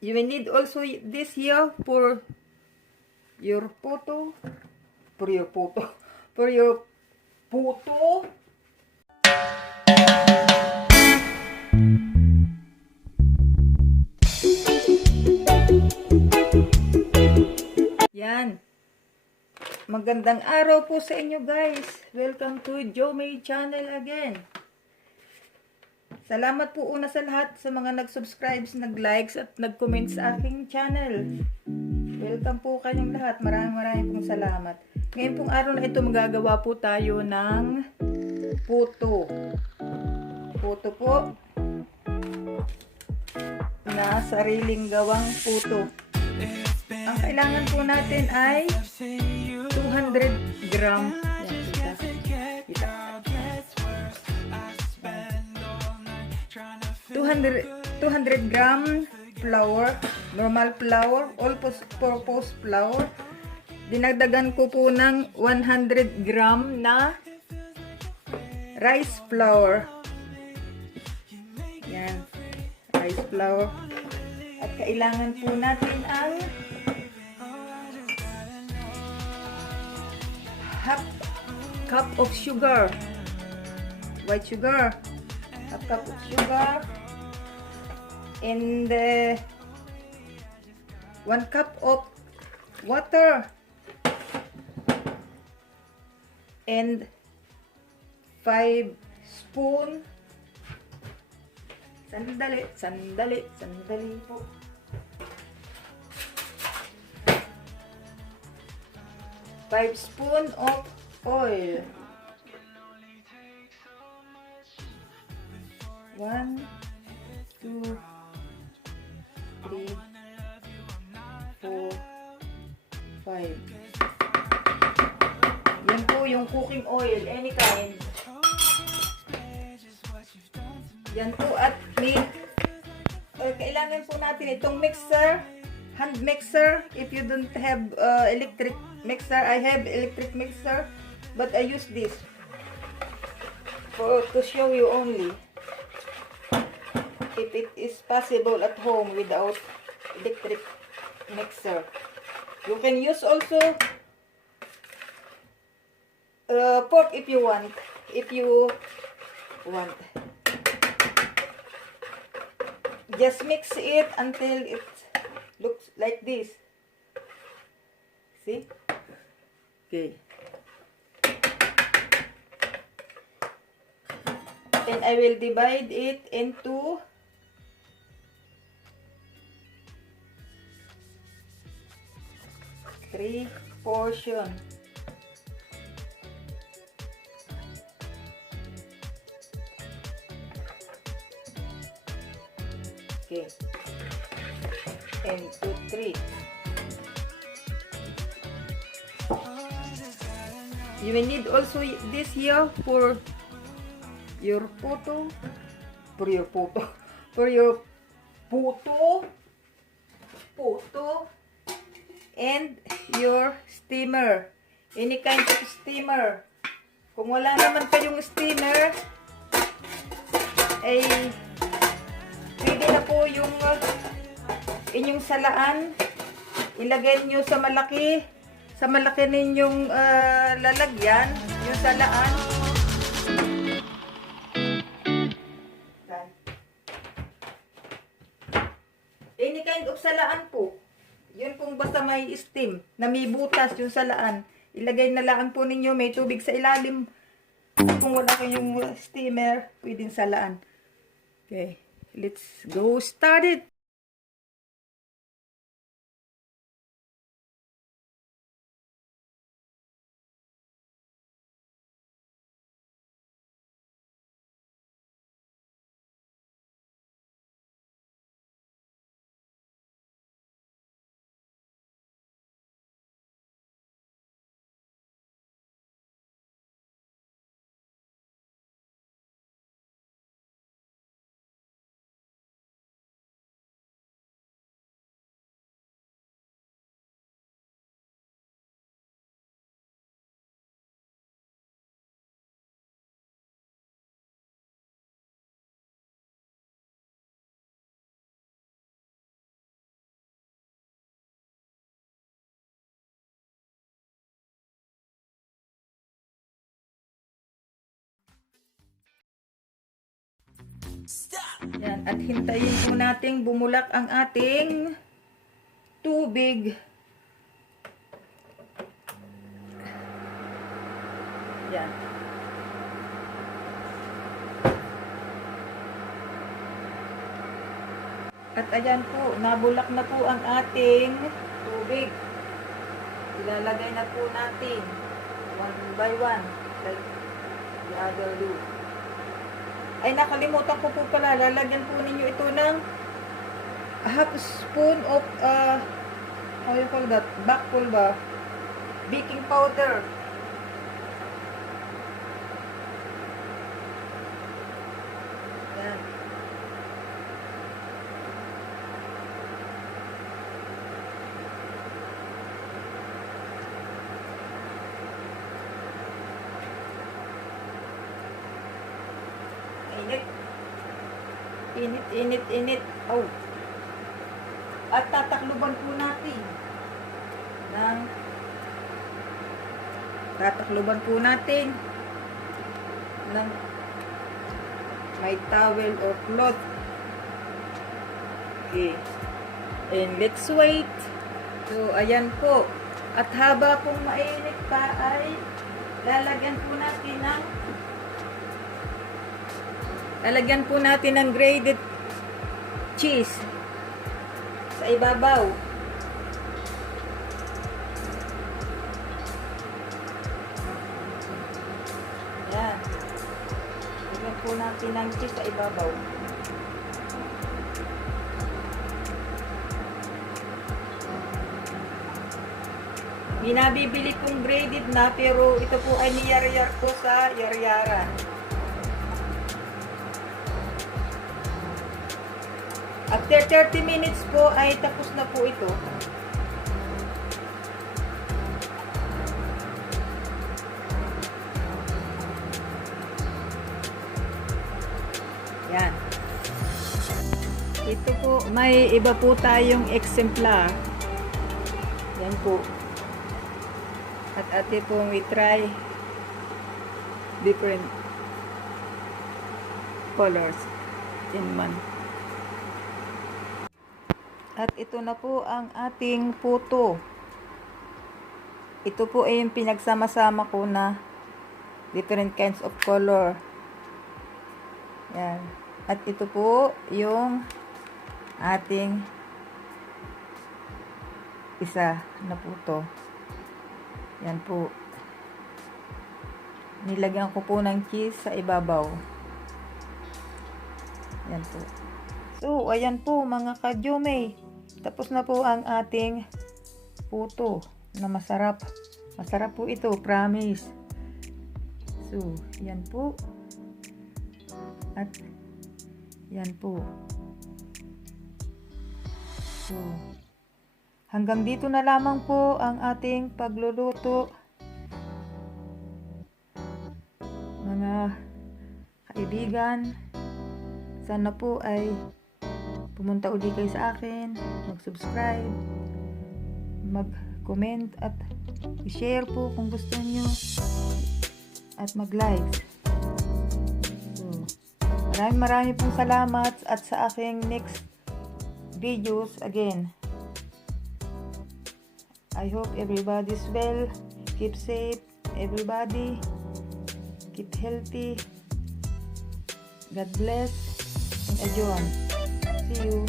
You will need also this here for your photo. For your photo. For your photo. Yan. Magandang araw po sa inyo guys. Welcome to Jomay Channel again. Salamat po una sa lahat sa mga nag-subscribe, nag-likes at nag-comment sa aking channel. Welcome po kayong lahat. Maraming pong salamat. Ngayon pong araw na ito magagawa po tayo ng puto. Puto po na sariling gawang puto. Ang kailangan po natin ay 200 gram. Yan, kita. 200 gram flour, normal flour, all-purpose flour. Dinagdagan ko po ng 100 gram na rice flour. Yan, rice flour. At kailangan po natin ang half cup of sugar, white sugar, half cup of sugar, and 1 cup of water, and 5 spoon. Sandali po. 5 spoon of oil. 1, 2, 3, 4, 5. Yan po yung cooking oil, any kind. Yan po at kailangan po natin itong mixer, hand mixer. If you don't have electric mixer, I have electric mixer, but I use this to show you only. If it is possible at home without electric mixer. You can use also pork if you want. Just mix it until it looks like this. See? Okay. And I will divide it into 3 portions. Okay. And 2, 3. You will need also this here for your photo. For your photo. And your steamer. Any kind of steamer. Kung wala naman kayong steamer, ay pwede na po yung inyong salaan. Ilagay nyo sa malaki ninyong lalagyan, yung salaan. Any kind of salaan po. Yun pong basta may steam, na may butas yung salaan. Ilagay na lang po ninyo, may tubig sa ilalim. Kung wala kayong steamer, pwedeng salaan. Okay, let's go start it. Yan, at hintayin po nating bumulak ang ating tubig. Yan. At ayan po, nabulak na po ang ating tubig. Ilalagay na po natin one by one like the other do. Ay, nakalimutan ko po pala, lalagyan po ninyo ito ng half spoon of how you call that? Bakul ba? Baking powder. Yan. Init. Init, init, init. Oh. At tatakluban po natin ng may towel or cloth. Okay. And let's wait. So, ayan po. At haba pong mainit pa ay lalagyan po natin ng grated cheese sa ibabaw. Yan. Lagyan po natin ng cheese sa ibabaw. Binabibili pong grated na, pero ito po ay niyar-yar ko sa yaryaran. After 30 minutes po ay tapos na po ito. Yan. Ito po, may iba po tayong exemplar. Yan po. At ate po, we try different colors in one. At ito na po ang ating puto. Ito po ay yung pinagsama-sama ko na different kinds of color. Yan. At ito po yung ating isa na puto. Yan po. Nilagyan ko po ng cheese sa ibabaw. Yan po. So, ayan po mga ka-Jumay. Tapos na po ang ating puto na masarap. Masarap po ito, promise. So, yan po. At yan po. So, hanggang dito na lamang po ang ating pagluluto. Mga kaibigan, sana po ay pumunta uli kayo sa akin, mag-subscribe, mag-comment at i-share po kung gusto nyo at mag-like. So, maraming pong salamat at sa aking next videos again. I hope everybody's well. Keep safe, everybody. Keep healthy. God bless. And adios. See you.